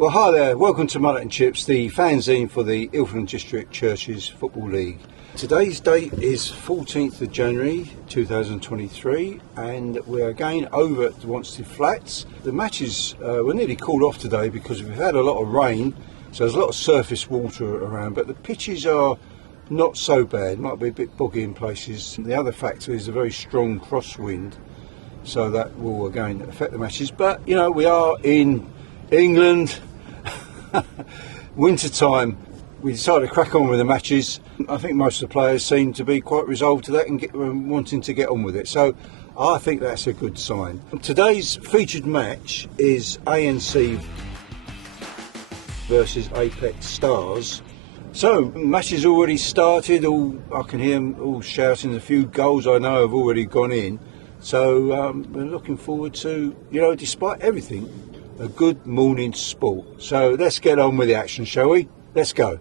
Well, hi there. Welcome to Mullet and Chips, the fanzine for the Ilford District Churches Football League. Today's date is 14th of January 2023, and we're again over at the Wanstead Flats. The matches were nearly called off today because we've had a lot of rain, so there's a lot of surface water around, but the pitches are not so bad. Might be a bit boggy in places. The other factor is a very strong crosswind, so that will again affect the matches. But, you know, we are in England, winter time. We decided to crack on with the matches. I think most of the players seem to be quite resolved to that and wanting to get on with it. So I think that's a good sign. Today's featured match is ANC versus Apex Stars. So match has already started. I can hear them all shouting. A few goals I know have already gone in. So we're looking forward to, you know, despite everything, a good morning sport. So let's get on with the action, shall we? Let's go.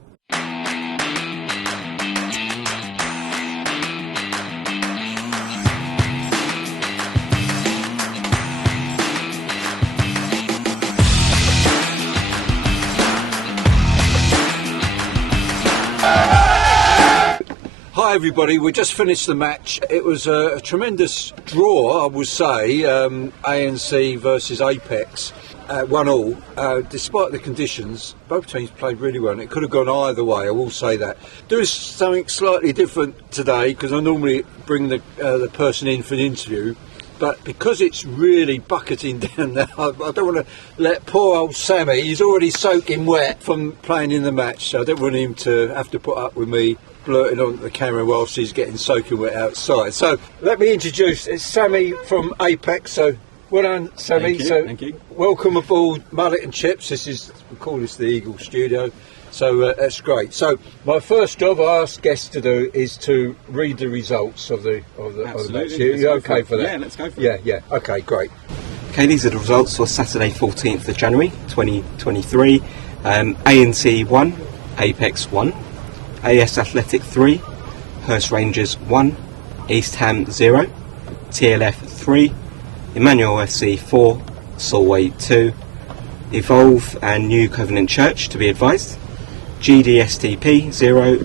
Hi everybody, we just finished the match. It was a tremendous draw, I would say, ANC versus Apex. 1-1. Despite the conditions, both teams played really well, and it could have gone either way, I will say that. There is something slightly different today, because I normally bring the person in for an interview, but because it's really bucketing down now, I don't want to let poor old Sammy, he's already soaking wet from playing in the match, so I don't want him to have to put up with me blurting on the camera whilst he's getting soaking wet outside. So let me introduce, it's Sammy from Apex. So well done, Sammy. Thank you. Welcome aboard Mullet and Chips. We call this the Eagle Studio. So that's great. So my first job I ask guests to do is to read the results of the match. You okay for that? Yeah, let's go for it. Yeah. Okay, great. Okay, these are the results for Saturday 14th of January 2023. ANC 1, Apex 1, AS Athletic 3, Hurst Rangers 1, East Ham 0, TLF 3, Emmanuel FC 4, Solway 2, Evolve and New Covenant Church to be advised, GDSTP 0,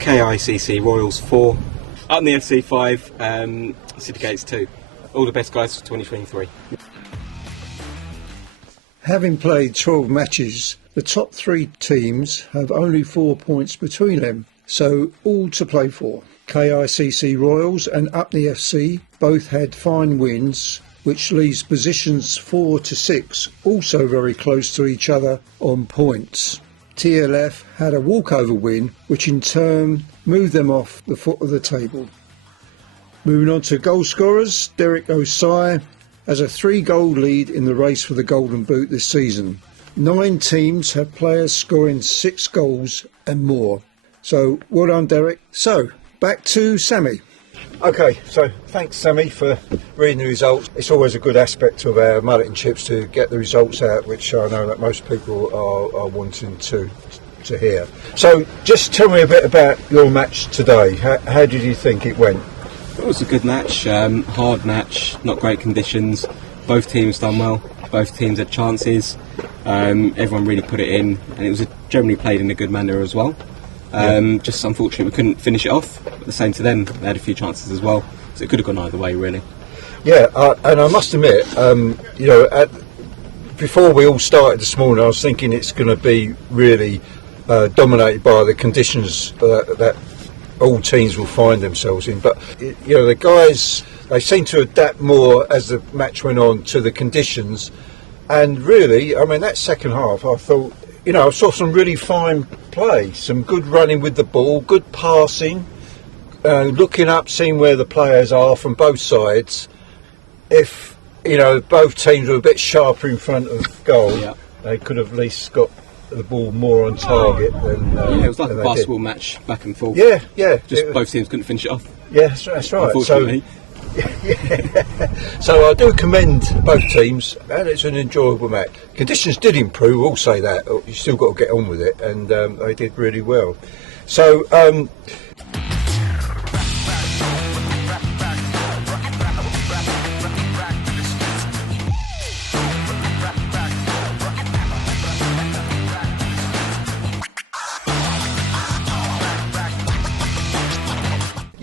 KICC Royals 4, Upney FC 5, City Gates 2. All the best, guys, for 2023. Having played 12 matches, the top three teams have only 4 points between them, so all to play for. KICC Royals and Upney FC both had fine wins, which leaves positions 4 to 6 also very close to each other on points. TLF had a walkover win, which in turn moved them off the foot of the table. Moving on to goal scorers, Derek Osai has a 3-goal lead in the race for the Golden Boot this season. 9 teams have players scoring 6 goals and more. So well done, Derek. So back to Sammy. Okay, so thanks Sammy for reading the results. It's always a good aspect of our Mullet and Chips to get the results out, which I know that most people are wanting to hear. So just tell me a bit about your match today. How did you think it went? It was a good match, hard match, not great conditions. Both teams done well, both teams had chances. Everyone really put it in, and it was generally played in a good manner as well. Just unfortunately we couldn't finish it off. But the same to them, they had a few chances as well, so it could have gone either way really. Yeah, and I must admit, you know, before we all started this morning, I was thinking it's going to be really dominated by the conditions that all teams will find themselves in. But you know, the guys, they seem to adapt more as the match went on to the conditions. And really, I mean, that second half, I thought, you know, I saw some really fine play, some good running with the ball, good passing, looking up, seeing where the players are from both sides. If, you know, both teams were a bit sharper in front of goal, they could have at least got the ball more on target than it was like a basketball match, back and forth. Yeah. Just both teams couldn't finish it off. Yeah, that's right. Unfortunately. So I do commend both teams, and it's an enjoyable match. Conditions did improve, we'll say that. You still got to get on with it, and they did really well. So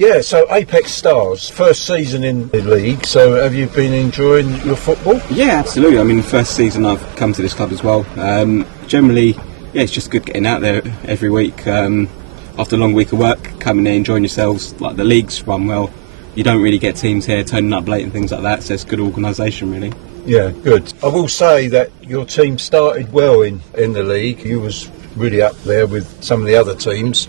Yeah, so Apex Stars, first season in the league, so have you been enjoying your football? Yeah, absolutely. I mean, the first season I've come to this club as well. Generally, yeah, it's just good getting out there every week. After a long week of work, coming there, enjoying yourselves. Like, the league's run well. You don't really get teams here turning up late and things like that, so it's good organisation, really. Yeah, good. I will say that your team started well in the league. You was really up there with some of the other teams,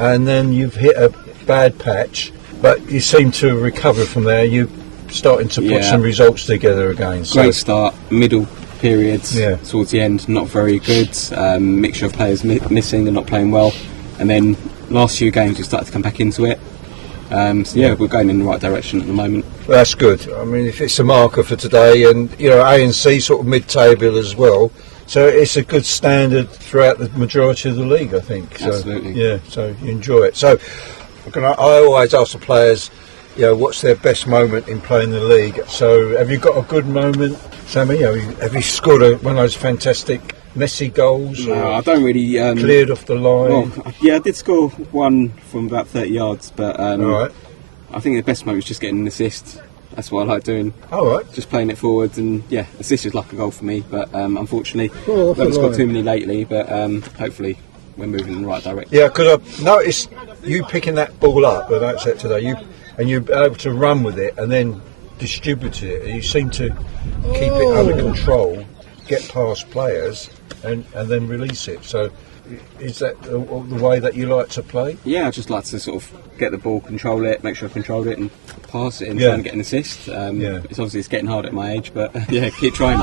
and then you've hit a bad patch, but you seem to recover from there. You're starting to put some results together again. Great start, middle periods towards the end, not very good. Mixture of players missing and not playing well, and then last few games we started to come back into it. So we're going in the right direction at the moment. Well, that's good. I mean, if it's a marker for today, and you know, A&C sort of mid-table as well, so it's a good standard throughout the majority of the league, I think. So, absolutely. Yeah, so you enjoy it. So I always ask the players, you know, what's their best moment in playing the league. So have you got a good moment, Sammy? Have you scored one of those fantastic Messi goals? No, I don't really... cleared off the line? Well, yeah, I did score one from about 30 yards, but all right. I think the best moment was just getting an assist. That's what I like doing. All right. Just playing it forwards, and assist is like a goal for me, but unfortunately, I haven't scored too many lately, but hopefully we're moving in the right direction. Yeah, because I've noticed you picking that ball up, I noticed that today, and you're able to run with it and then distribute it. You seem to keep it under control, get past players, and then release it. So is that the way that you like to play? Yeah, I just like to sort of get the ball, control it, make sure I control it and pass it and try and get an assist. It's obviously getting hard at my age, but keep trying.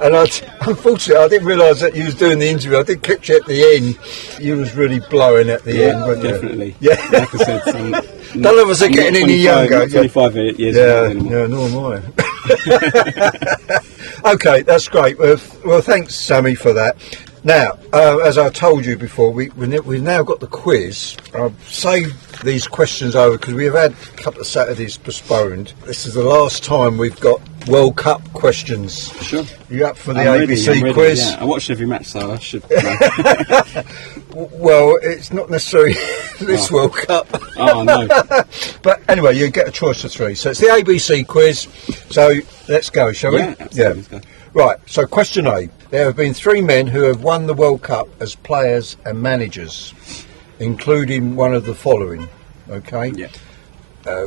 And unfortunately, I didn't realise that you was doing the interview. I did catch you at the end. You was really blowing at the end, weren't you? Definitely. Yeah. Like I said, none of us are getting any younger. 25 years old anymore. Yeah, nor am I. Okay, that's great. Well, thanks, Sammy, for that. Now, as I told you before, we've now got the quiz. I've saved these questions over because we have had a couple of Saturdays postponed. This is the last time we've got World Cup questions. Sure. You up for the I'm ABC ready, quiz? Yeah, I watched every match, so I should. Well, it's not necessarily this World Cup. Oh, no. But anyway, you get a choice of three. So it's the ABC quiz. So let's go, shall we? Yeah, absolutely. Let's go. Right, so question A. There have been three men who have won the World Cup as players and managers, including one of the following. Okay? Yeah.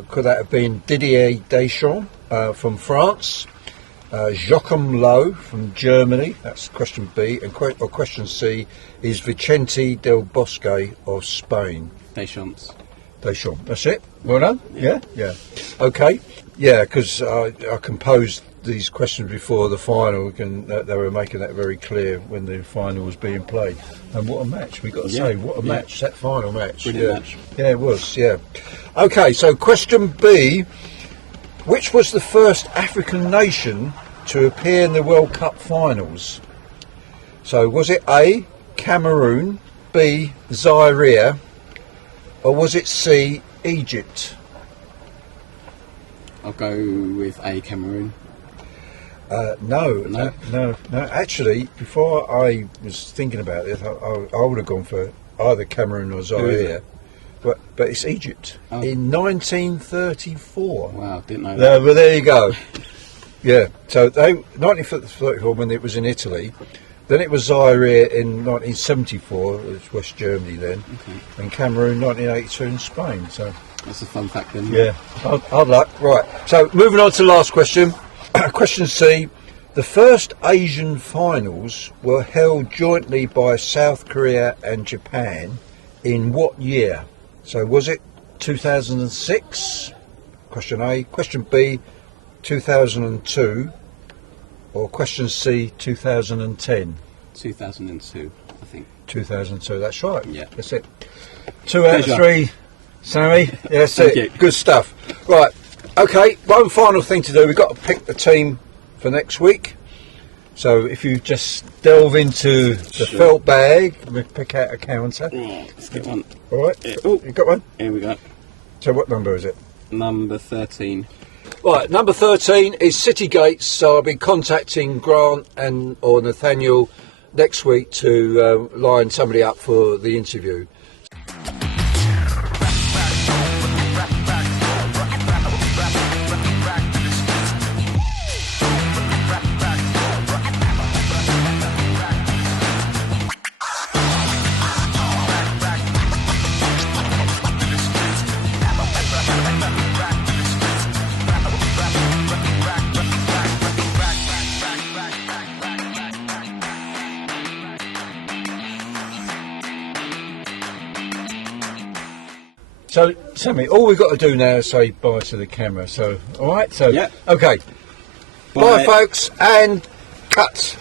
Could that have been Didier Deschamps from France, Joachim Low from Germany, that's question B, and question C is Vicente del Bosque of Spain. Deschamps. Deschamps, that's it? Well done? Yeah? Yeah. Okay. Yeah, because I composed these questions before the final, they were making that very clear when the final was being played. And what a match, we've got to say, what a match, that final match. Brilliant match. Yeah, it was, yeah. Okay, so question B, which was the first African nation to appear in the World Cup finals? So was it A, Cameroon, B, Zaire, or was it C, Egypt? I'll go with A, Cameroon. No. Actually, before I was thinking about it, I would have gone for either Cameroon or Zaire. But it's Egypt in 1934. Wow, didn't know that. Well, there you go. Yeah, so 1934 when it was in Italy. Then it was Zaire in 1974, it was West Germany then, and Cameroon 1982 in Spain. So that's a fun fact then. Yeah, hard luck. Right, so moving on to the last question. Question C. The first Asian finals were held jointly by South Korea and Japan in what year? So was it 2006? Question A. Question B, 2002. Or question C, 2010? 2002, I think. 2002, that's right. Yeah. That's it. 2 out of 3, Sammy. Yeah, that's it. you. Good stuff. Right, okay, one final thing to do. We've got to pick the team for next week. So if you just delve into the felt bag, we pick out a counter. Right, let's get one. All right. Yeah. Oh, you got one? Here we go. So what number is it? Number 13. Right, number 13 is City Gates, so I'll be contacting Grant or Nathaniel next week to line somebody up for the interview. So, Sammy, all we've got to do now is say bye to the camera. So, all right. So, Yeah. okay. Bye, folks, and cut.